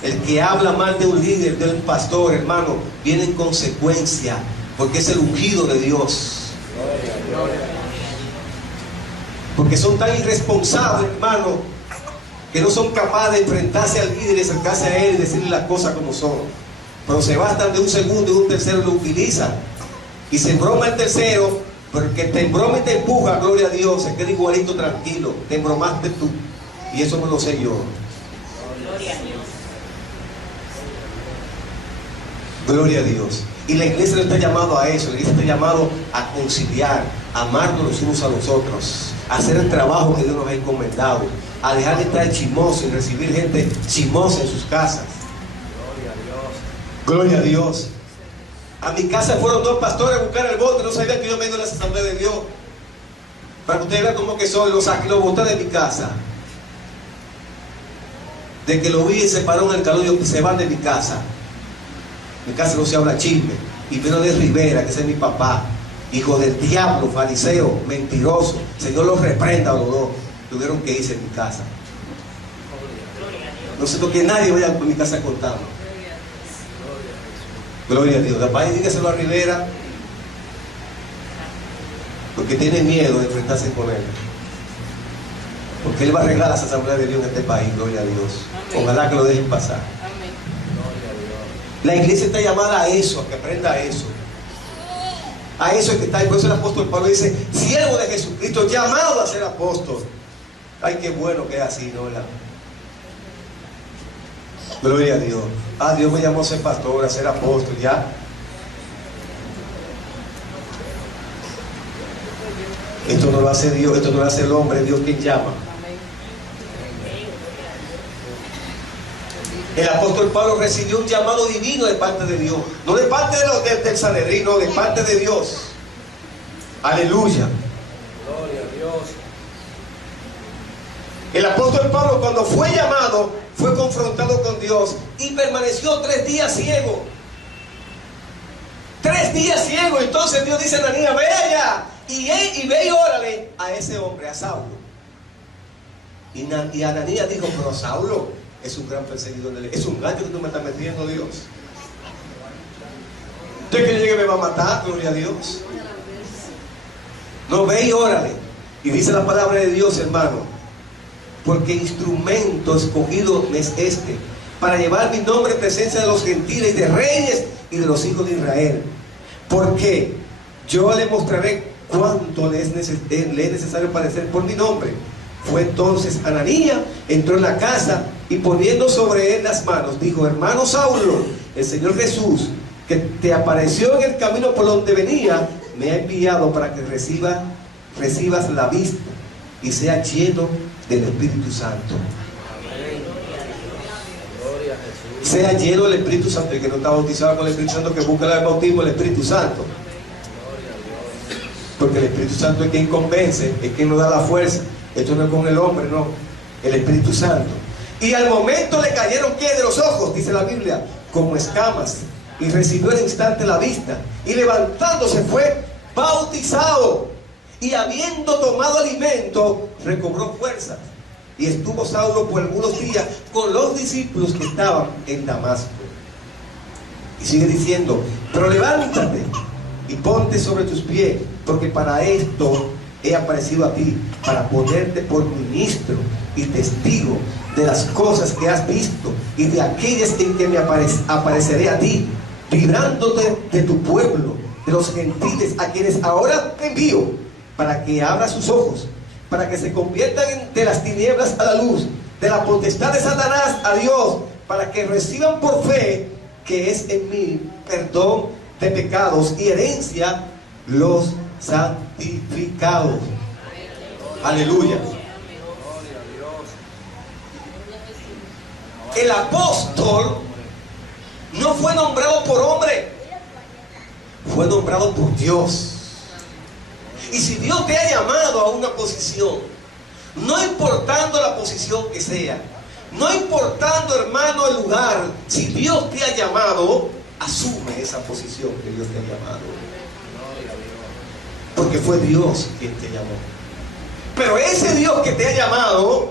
El que habla mal de un líder, de un pastor, hermano, viene en consecuencia, porque es el ungido de Dios. Porque son tan irresponsables, hermano, que no son capaces de enfrentarse al líder y acercarse a él y decirle las cosas como son. Pero se bastan de un segundo y un tercero y lo utilizan. Y se embroma el tercero, pero el que te embroma y te empuja, gloria a Dios, se queda igualito tranquilo. Te embromaste tú. Y eso me lo sé yo. Gloria a Dios. Gloria a Dios. Y la iglesia no está llamado a eso. La iglesia está llamado a conciliar, a amarnos los unos a los otros, a hacer el trabajo que Dios nos ha encomendado, a dejar de estar chismoso y recibir gente chismosa en sus casas. Gloria a Dios. A mi casa fueron 2 pastores a buscar el bote. No sabían que yo vengo de la Asamblea de Dios. Para que ustedes vean cómo que soy. Lo saqué, lo boté de mi casa. De que lo vi y se paró en el calor, se van de mi casa. En mi casa no se habla chisme. Y vino de Rivera, que ese es mi papá, hijo del diablo, fariseo, mentiroso. Señor los reprenda a los dos. Tuvieron que irse en mi casa. No sé por qué nadie vaya por mi casa a contarlo. Gloria a Dios. Papá, dígaselo a Rivera, porque tiene miedo de enfrentarse con él. Porque él va a arreglar las asambleas de Dios en este país, gloria a Dios. Amén. Ojalá que lo dejen pasar. Amén. La iglesia está llamada a eso, a que aprenda eso. A eso es que está. Y por eso el apóstol Pablo dice, siervo de Jesucristo, llamado a ser apóstol. Ay, qué bueno que es así, ¿no? Gloria a Dios. Ah, Dios me llamó a ser pastor, a ser apóstol, ya. Esto no lo hace Dios, esto no lo hace el hombre, es Dios quien llama. El apóstol Pablo recibió un llamado divino de parte de Dios, no de parte del Sanedrín, no, de parte de Dios. Aleluya. Gloria a Dios. El apóstol Pablo, cuando fue llamado, fue confrontado con Dios y permaneció 3 días ciego. 3 días ciego. Entonces Dios dice a Ananías: ve allá y ve y órale a ese hombre, a Saulo. Y Ananías dijo: pero Saulo es un gran perseguidor de ley, es un gallo que tú me estás metiendo, Dios. ¿Usted cree que me va a matar? Gloria a Dios. No, ve y órale. Y dice la palabra de Dios, hermano: porque instrumento escogido es este, para llevar mi nombre en presencia de los gentiles y de reyes y de los hijos de Israel. Porque yo le mostraré cuánto le es necesario padecer por mi nombre. Fue entonces Ananías, entró en la casa y poniendo sobre él las manos, dijo: hermano Saulo, el Señor Jesús, que te apareció en el camino por donde venía, me ha enviado para que recibas la vista y seas lleno del Espíritu Santo. Gloria a Jesús. Sea lleno del Espíritu Santo. El que no está bautizado con el Espíritu Santo, que busque el bautismo del Espíritu Santo. Porque el Espíritu Santo es quien convence, es quien nos da la fuerza. Esto no es con el hombre, no, el Espíritu Santo. Y al momento le cayeron, ¿qué? De los ojos, dice la Biblia, como escamas, y recibió al instante la vista, y levantándose fue bautizado, y habiendo tomado alimento recobró fuerzas, y estuvo Saulo por algunos días con los discípulos que estaban en Damasco. Y sigue diciendo: pero levántate y ponte sobre tus pies, porque para esto he aparecido a ti, para ponerte por ministro y testigo de las cosas que has visto y de aquellas en que me apareceré a ti, librándote de tu pueblo, de los gentiles, a quienes ahora te envío, para que abra sus ojos, para que se conviertan de las tinieblas a la luz, de la potestad de Satanás a Dios, para que reciban por fe que es en mí perdón de pecados y herencia los santificados. Aleluya. El apóstol no fue nombrado por hombre, fue nombrado por Dios. Y si Dios te ha llamado a una posición, no importando la posición que sea, no importando, hermano, el lugar, si Dios te ha llamado, asume esa posición que Dios te ha llamado. Porque fue Dios quien te llamó. Pero ese Dios que te ha llamado,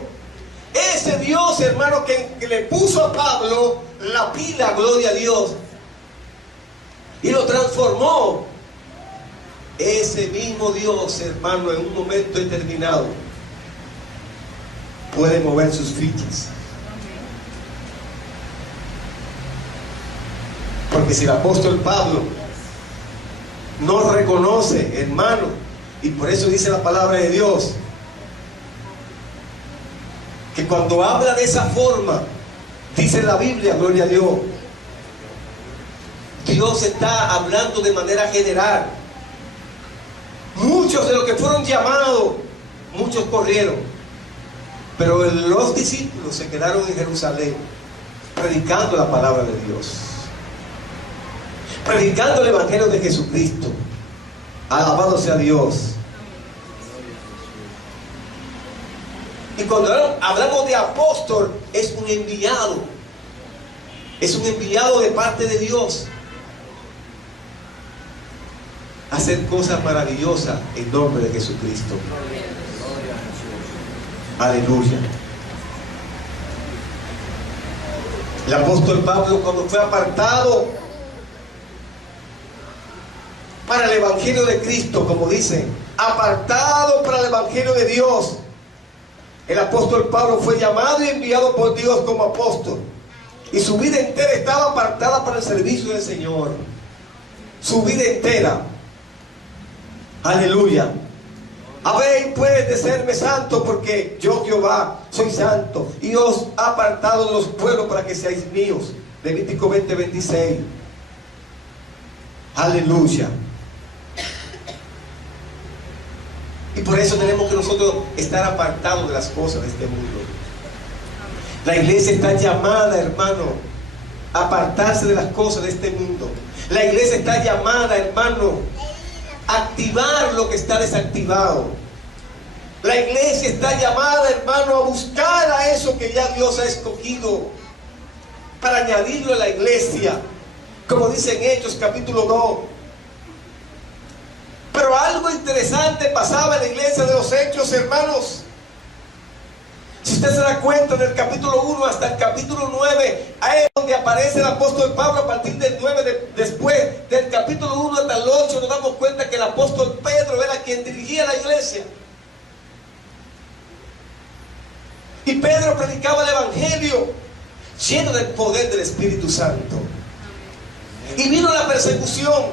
ese Dios, hermano, que le puso a Pablo la pila, gloria a Dios, y lo transformó, ese mismo Dios, hermano, en un momento determinado puede mover sus fichas. Porque si el apóstol Pablo no reconoce, hermano, y por eso dice la palabra de Dios, que cuando habla de esa forma, dice la Biblia, gloria a Dios, Dios está hablando de manera general. Muchos de los que fueron llamados, muchos corrieron, pero los discípulos se quedaron en Jerusalén predicando la palabra de Dios, predicando el evangelio de Jesucristo. Alabado sea Dios. Y cuando hablamos de apóstol, es un enviado, es un enviado de parte de Dios a hacer cosas maravillosas en nombre de Jesucristo. Aleluya. El apóstol Pablo, cuando fue apartado para el evangelio de Cristo, como dice, apartado para el evangelio de Dios, el apóstol Pablo fue llamado y enviado por Dios como apóstol, y su vida entera estaba apartada para el servicio del Señor. Su vida entera. Aleluya. Habéis pues de serme santo, porque yo Jehová soy santo, y os he apartado de los pueblos para que seáis míos. Levítico 20:26. Aleluya. Y por eso tenemos que nosotros estar apartados de las cosas de este mundo. La iglesia está llamada, hermano, a apartarse de las cosas de este mundo. La iglesia está llamada, hermano, a activar lo que está desactivado. La iglesia está llamada, hermano, a buscar a eso que ya Dios ha escogido para añadirlo a la iglesia, como dice en Hechos capítulo 2. Pero algo interesante pasaba en la iglesia de los Hechos, hermanos. Si usted se da cuenta, del capítulo 1 hasta el capítulo 9, ahí es donde aparece el apóstol Pablo. A partir del 9, después del capítulo 1 hasta el 8, nos damos cuenta que el apóstol Pedro era quien dirigía la iglesia. Y Pedro predicaba el evangelio lleno del poder del Espíritu Santo. Y vino la persecución.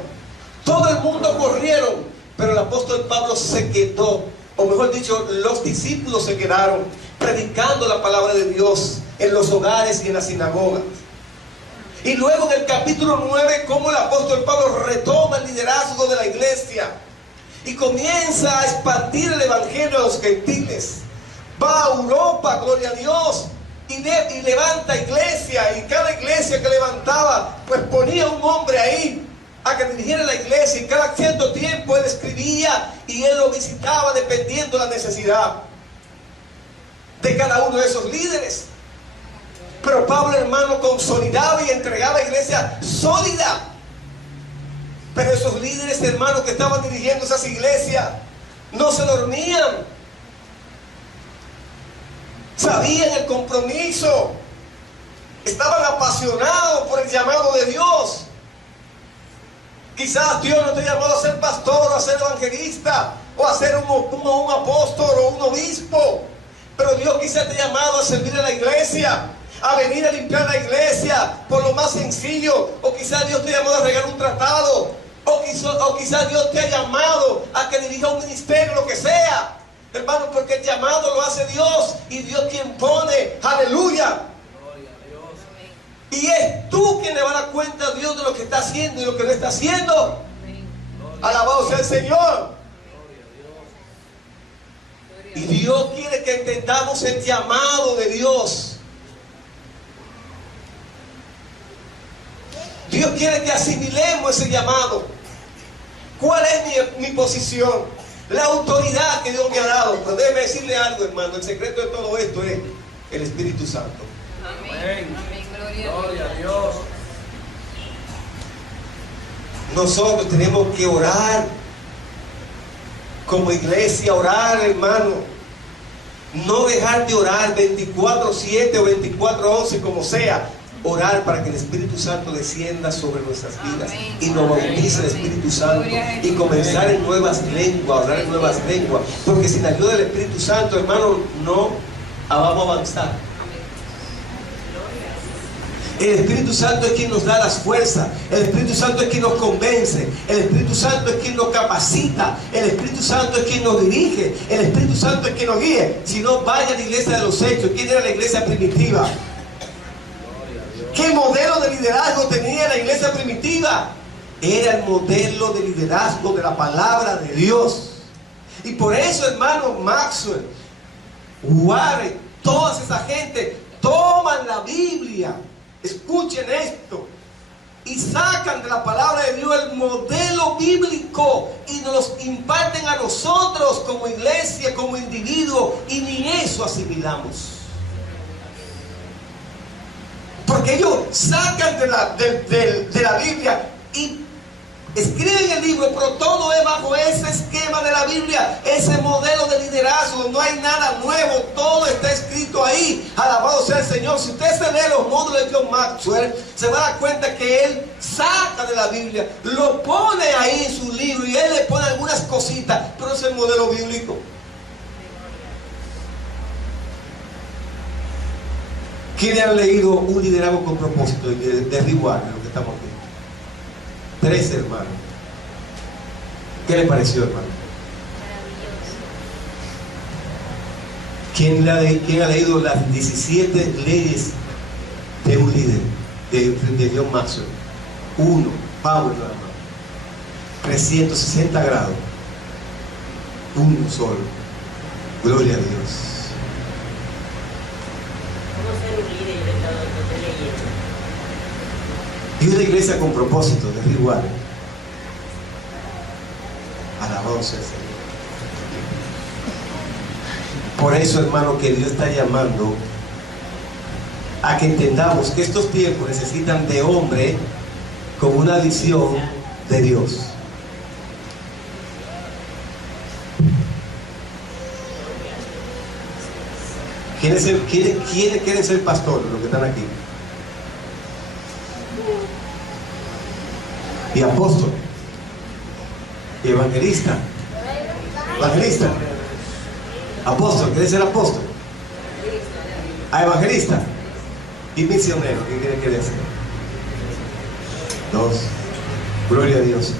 Todo el mundo corrieron, pero el apóstol Pablo se quedó, o mejor dicho, los discípulos se quedaron predicando la palabra de Dios en los hogares y en las sinagogas. Y luego en el capítulo 9, como el apóstol Pablo retoma el liderazgo de la iglesia y comienza a expandir el evangelio a los gentiles. Va a Europa, gloria a Dios, y levanta iglesia, y cada iglesia que levantaba, pues ponía un hombre ahí a que dirigiera la iglesia, y cada cierto tiempo él escribía y él lo visitaba dependiendo de la necesidad de cada uno de esos líderes. Pero Pablo, hermano, consolidaba y entregaba iglesia sólida. Pero esos líderes, hermanos, que estaban dirigiendo esas iglesias, no se dormían. Sabían el compromiso. Estaban apasionados por el llamado de Dios. Quizás Dios no te ha llamado a ser pastor, o a ser evangelista, o a ser un apóstol o un obispo. Pero Dios quizás te ha llamado a servir a la iglesia, a venir a limpiar la iglesia por lo más sencillo. O quizás Dios te ha llamado a regar un tratado. O quizás Dios te ha llamado a que dirija un ministerio, lo que sea. Hermano, porque el llamado lo hace Dios, y Dios quien pone. Aleluya. Y es tú quien le va a dar cuenta a Dios de lo que está haciendo y lo que no está haciendo. Alabado sea el Señor. Y Dios quiere que entendamos el llamado de Dios. Dios quiere que asimilemos ese llamado. ¿Cuál es mi posición? La autoridad que Dios me ha dado. Pero déjeme decirle algo, hermano. El secreto de todo esto es el Espíritu Santo. Amén. Gloria a Dios. Nosotros tenemos que orar como iglesia, orar, hermano. No dejar de orar 24/7 o 24/11, como sea. Orar para que el Espíritu Santo descienda sobre nuestras vidas. Amén. Y nos bautice el Espíritu Santo. Y comenzar en nuevas lenguas, hablar en nuevas lenguas. Porque sin la ayuda del Espíritu Santo, hermano, no vamos a avanzar. El Espíritu Santo es quien nos da las fuerzas. El Espíritu Santo es quien nos convence. El Espíritu Santo es quien nos capacita. El Espíritu Santo es quien nos dirige. El Espíritu Santo es quien nos guíe. Si no, vaya a la iglesia de los Hechos. ¿Quién era la iglesia primitiva? ¿Qué modelo de liderazgo tenía la iglesia primitiva? Era el modelo de liderazgo de la palabra de Dios. Y por eso, hermano, Maxwell, Warren, toda esa gente toman la Biblia. Escuchen esto. Y sacan de la palabra de Dios el modelo bíblico y nos los imparten a nosotros como iglesia, como individuo, y ni eso asimilamos. Porque ellos sacan de la Biblia y escriben el libro, pero todo es bajo ese esquema de la Biblia, ese modelo de liderazgo. No hay nada nuevo, todo está escrito ahí. Alabado sea el Señor. Si usted se lee los módulos de John Maxwell, se va a dar cuenta que él saca de la Biblia, lo pone ahí en su libro y él le pone algunas cositas, pero es el modelo bíblico. ¿Quiénes han leído Un liderazgo con propósito de Rick Warren, lo que estamos viendo? 3 hermanos. ¿Qué le pareció, hermano? ¿Quién ha leído las 17 leyes de un líder? De John Maxwell. Uno, Power nada más. 360 grados. Uno solo. Gloria a Dios. ¿Cómo ser un líder de todo lo que estoy leyendo? Y una iglesia con propósito de igual. Alabado sea el Señor. Por eso, hermano, que Dios está llamando a que entendamos que estos tiempos necesitan de hombre con una visión de Dios. ¿Quiénes quieren ser pastores, los que están aquí? Y apóstol. Y evangelista. Evangelista. Apóstol, ¿quiere ser apóstol? A evangelista. Y misionero, ¿qué quiere ser? 2. Gloria a Dios.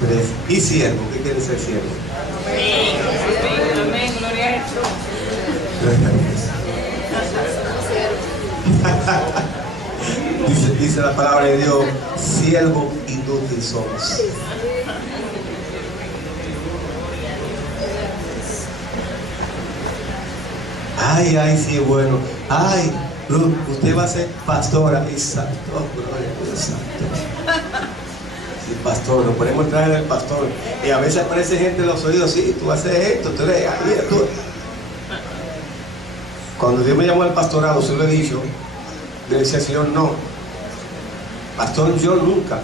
3. Y siervo, ¿qué quiere ser siervo? Amén, gloria a Jesús. Dice la palabra de Dios, siervo inútil somos. Ay, sí es bueno. Ay, Ruth, usted va a ser pastora. Exacto, gloria a Dios, santo. Sí, pastor, nos ponemos el traje del pastor. Y a veces aparece gente en los oídos, sí, tú haces esto, tú eres ahí, tú. Cuando Dios me llamó al pastorado, se lo he dicho, le decía, Señor, no. Pastor, yo nunca.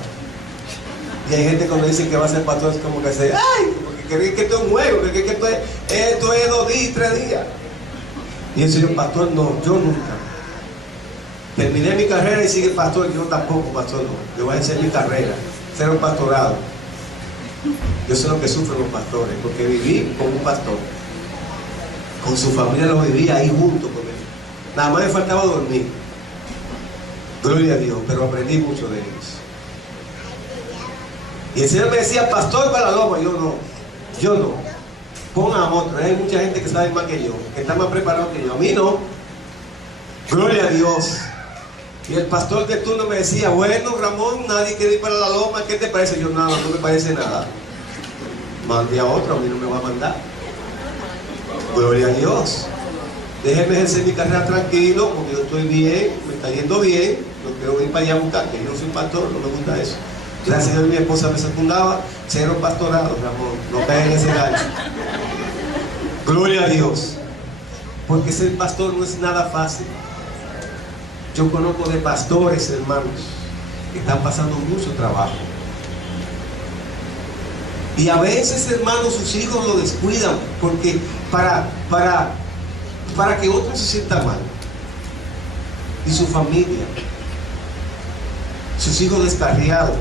Y hay gente cuando dice que va a ser pastor, es como que se, ay, porque creen que esto es un juego, que esto es 2 días, 3 días. Y el Señor, pastor, no, yo nunca. Terminé mi carrera y sigue pastor, yo tampoco, pastor, no. Yo voy a hacer mi carrera, ser un pastorado. Yo sé lo que sufren los pastores, porque viví con un pastor. Con su familia lo vivía ahí junto con él. Nada más me faltaba dormir. Gloria a Dios, pero aprendí mucho de ellos. Y el Señor me decía, pastor para la loma. Yo no. Pongan a otro. Hay mucha gente que sabe más que yo, que está más preparado que yo. A mí no. Gloria a Dios. Y el pastor de turno me decía, bueno, Ramón, nadie quiere ir para la loma. ¿Qué te parece? Yo, nada, no me parece nada. Mande a otro, a mí no me va a mandar. Gloria a Dios. Déjeme ejercer mi carrera tranquilo, porque yo estoy bien, me está yendo bien. No quiero ir para allá a buscar, que yo no soy pastor, no me gusta eso. Gracias a Dios mi esposa me secundaba, 0 pastorado, Ramón, no cae en ese gancho. Gloria a Dios. Porque ser pastor no es nada fácil. Yo conozco de pastores, hermanos, que están pasando mucho trabajo. Y a veces, hermanos, sus hijos lo descuidan porque para que otros se sientan mal. Y su familia, sus hijos descarriados.